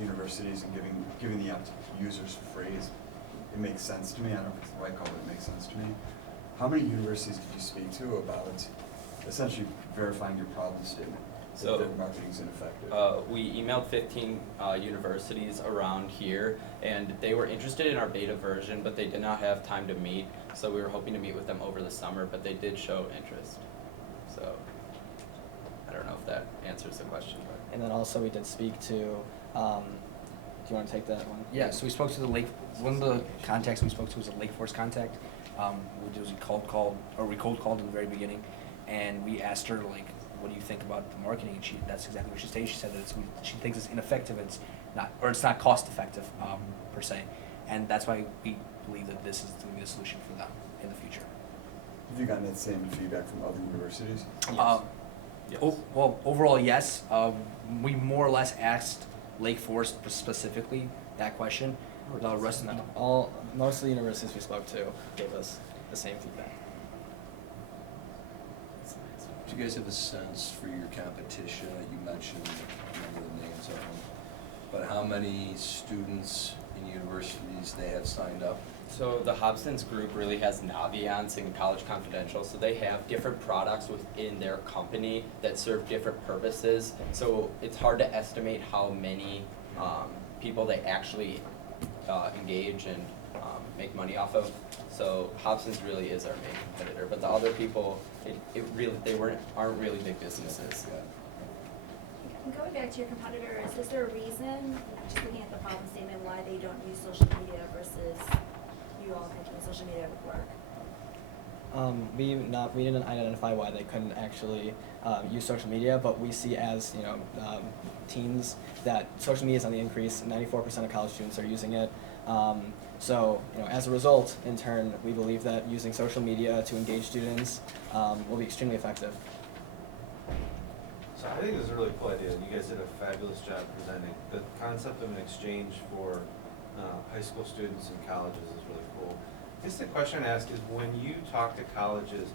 universities and giving the app to users for free it makes sense to me. I don't know if it's the right call, but it makes sense to me. How many universities did you speak to about essentially verifying your problem statement that their marketing's ineffective? We emailed 15 universities around here, and they were interested in our beta version, but they did not have time to meet. So we were hoping to meet with them over the summer, but they did show interest. So I don't know if that answers the question. But. And then also we did speak to, do you want to take that one? Yeah, so we spoke to one of the contacts we spoke to was a Lake Forest contact. We cold called in the very beginning, and we asked her, like, what do you think about the marketing? And that's exactly what she said. She said that she thinks it's ineffective, it's not cost effective, per se. And that's why we believe that this is going to be the solution for them in the future. Have you gotten that same feedback from other universities? Yes. Yes. Well, overall, yes. We more or less asked Lake Forest specifically that question. The rest of them. Most of the universities we spoke to gave us the same feedback. Do you guys have a sense for your competition? You mentioned a number of the names of them, but how many students in universities they have signed up? So the Hobson's group really has Naviance and College Confidential, so they have different products within their company that serve different purposes. So it's hard to estimate how many people they actually engage and make money off of. So Hobson's really is our main competitor, but the other people, aren't really big businesses. Yeah. Going back to your competitors, is there a reason, just looking at the problem statement, why they don't use social media versus you all thinking social media would work? We didn't identify why they couldn't actually use social media, but we see as teens that social media is on the increase. 94% of college students are using it. So as a result, in turn, we believe that using social media to engage students will be extremely effective. So I think this is a really cool idea. You guys did a fabulous job presenting. The concept of an exchange for high school students and colleges is really cool. I guess the question I ask is, when you talk to colleges,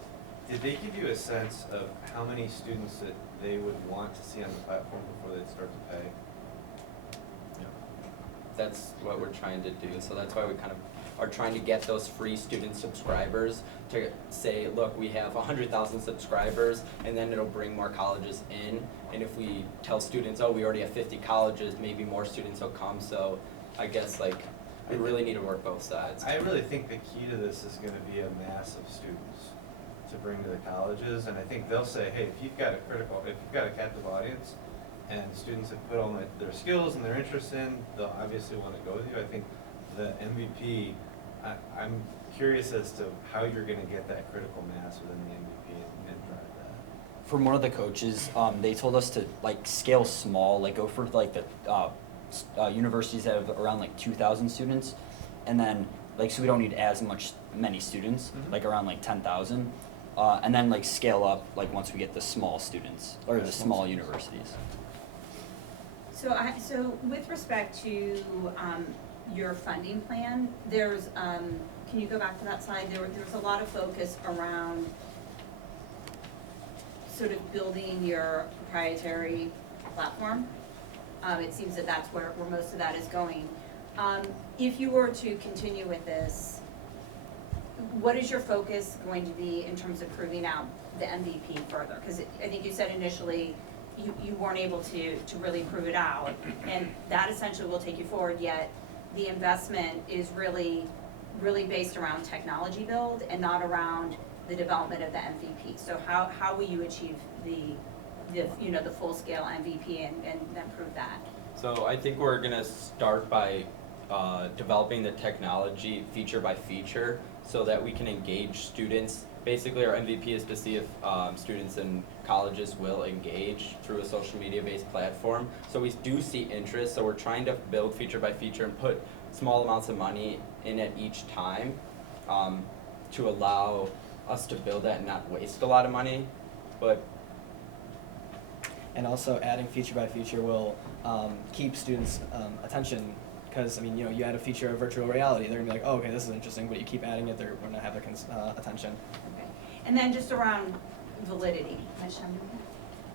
did they give you a sense of how many students that they would want to see on the platform before they start to pay? That's what we're trying to do. So that's why we kind of are trying to get those free student subscribers to say, look, we have 100,000 subscribers, and then it'll bring more colleges in. And if we tell students, oh, we already have 50 colleges, maybe more students will come. So I guess we really need to work both sides. I really think the key to this is going to be a mass of students to bring to the colleges, and I think they'll say, hey, if you've got a captive audience, and students have put all their skills and their interests in, they'll obviously want to go with you. I think the MVP, I'm curious as to how you're going to get that critical mass within the MVP and drive that. From one of the coaches, they told us to scale small, go for the universities that have around 2,000 students, and then so we don't need as many students, around 10,000, and then scale up once we get the small students or the small universities. So with respect to your funding plan, there's, can you go back to that slide? There was a lot of focus around sort of building your proprietary platform. It seems that that's where most of that is going. If you were to continue with this, what is your focus going to be in terms of proving out the MVP further? Because I think you said initially you weren't able to really prove it out, and that essentially will take you forward, yet the investment is really based around technology build and not around the development of the MVP. So how will you achieve the full scale MVP and then prove that? So I think we're gonna start by developing the technology feature by feature so that we can engage students. Basically, our MVP is to see if students in colleges will engage through a social media based platform. So we do see interest, so we're trying to build feature by feature and put small amounts of money in it each time to allow us to build that and not waste a lot of money. And also adding feature by feature will keep students' attention, because you add a feature of virtual reality, they're gonna be like, oh, okay, this is interesting, but you keep adding it, they're gonna have their attention. Okay. And then just around validity.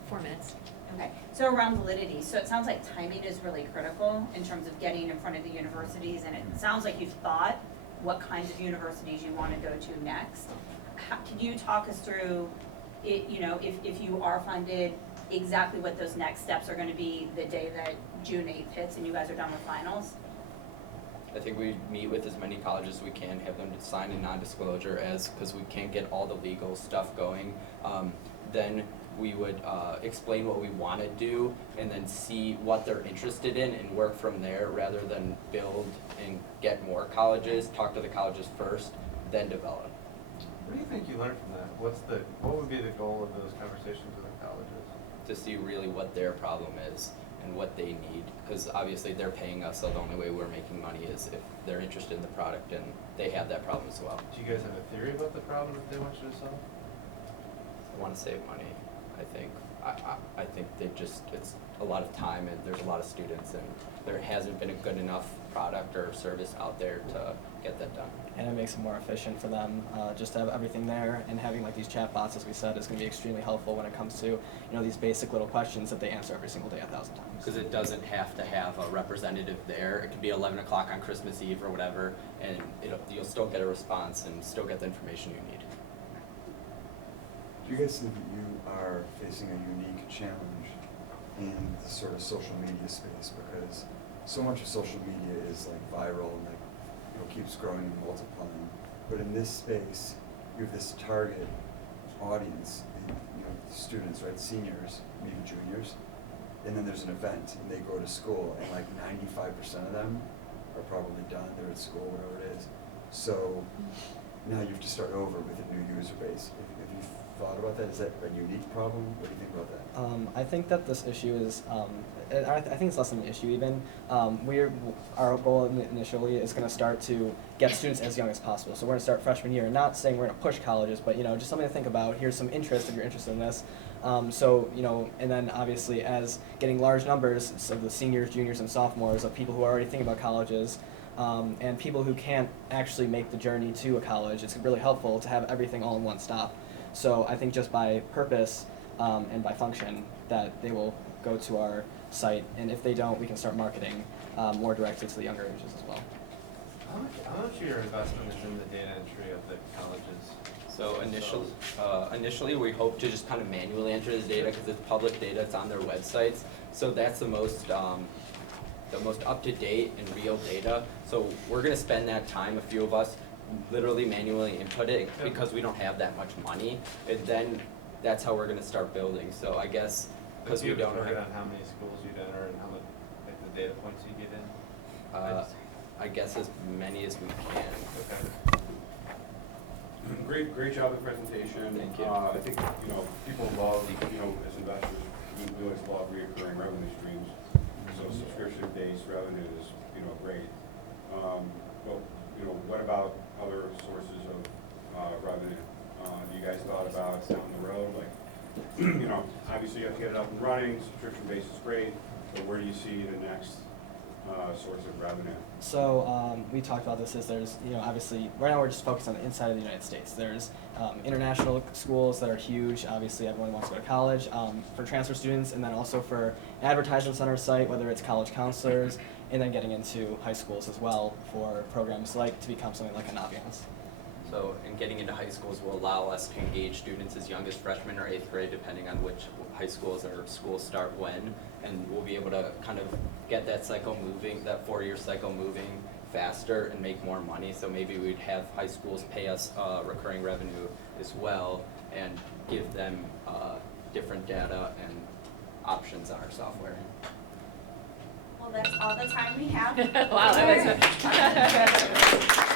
4 minutes. Okay, so around validity, so it sounds like timing is really critical in terms of getting in front of the universities, and it sounds like you've thought what kinds of universities you wanna go to next. Can you talk us through it, you know, if you are funded, exactly what those next steps are gonna be the day that June 8th hits and you guys are done with finals? I think we meet with as many colleges as we can, have them sign a non-disclosure because we can't get all the legal stuff going. Then we would explain what we want to do and then see what they're interested in and work from there rather than build and get more colleges, talk to the colleges first, then develop. What do you think you learned from that? What would be the goal of those conversations with the colleges? To see really what their problem is and what they need, because obviously they're paying us, so the only way we're making money is if they're interested in the product and they have that problem as well. Do you guys have a theory about the problem that they want you to solve? I want to save money, I think. I think it's a lot of time and there's a lot of students and there hasn't been a good enough product or service out there to get that done. And it makes it more efficient for them, just to have everything there, and having like these chat bots, as we said, is gonna be extremely helpful when it comes to, you know, these basic little questions that they answer every single day 1,000 times. Because it doesn't have to have a representative there. It could be 11 o'clock on Christmas Eve or whatever, and you'll still get a response and still get the information you need. Do you guys think that you are facing a unique challenge in the sort of social media space? Because so much of social media is like viral and like, you know, keeps growing and multiplying. But in this space, you have this target audience, you know, students, right, seniors, maybe juniors, and then there's an event and they go to school and like 95% of them are probably done, they're at school, whatever it is. So now you have to start over with a new user base. Have you thought about that? Is that a unique problem? What do you think about that? I think that this issue is, I think it's less than an issue even. Our goal initially is going to start to get students as young as possible. So we're going to start freshman year, not saying we're going to push colleges, but, you know, just something to think about. Here's some interest if you're interested in this. So, you know, and then obviously as getting large numbers of the seniors, juniors, and sophomores of people who are already thinking about colleges, and people who can't actually make the journey to a college, it's really helpful to have everything all in one stop. So I think just by purpose and by function that they will go to our site, and if they don't, we can start marketing more directly to the younger ages as well. How much of your investment is in the data entry of the colleges? So initially we hope to just kind of manually enter the data because it's public data, it's on their websites. So that's the most up-to-date and real data. So we're gonna spend that time, a few of us, literally manually input it because we don't have that much money. And then that's how we're gonna start building. So I guess because we don't Do you have a target have, on how many schools you'd enter and how much, like the data points you get in? I guess as many as we can. Okay. Great job with the presentation. Thank you. I think, you know, people love, you know, as investors, we always love recurring revenue streams. So subscription-based revenue is, you know, great. But, you know, what about other sources of revenue? You guys thought about down the road, like, you know, obviously you have to get it up and running, subscription-based is great, but where do you see the next source of revenue? So we talked about this as there's, you know, obviously right now we're just focused on the inside of the United States. There's international schools that are huge. Obviously everyone wants to go to college for transfer students, and then also for advertisements on our site, whether it's college counselors, and then getting into high schools as well for programs like to become something like an ambiance. So, and getting into high schools will allow us to engage students as young as freshman or 8th grade, depending on which high schools or schools start when, and we'll be able to kind of get that cycle moving, that 4-year cycle moving faster and make more money. So maybe we'd have high schools pay us recurring revenue as well and give them different data and options on our software. Well, that's all the time we have. Wow, that was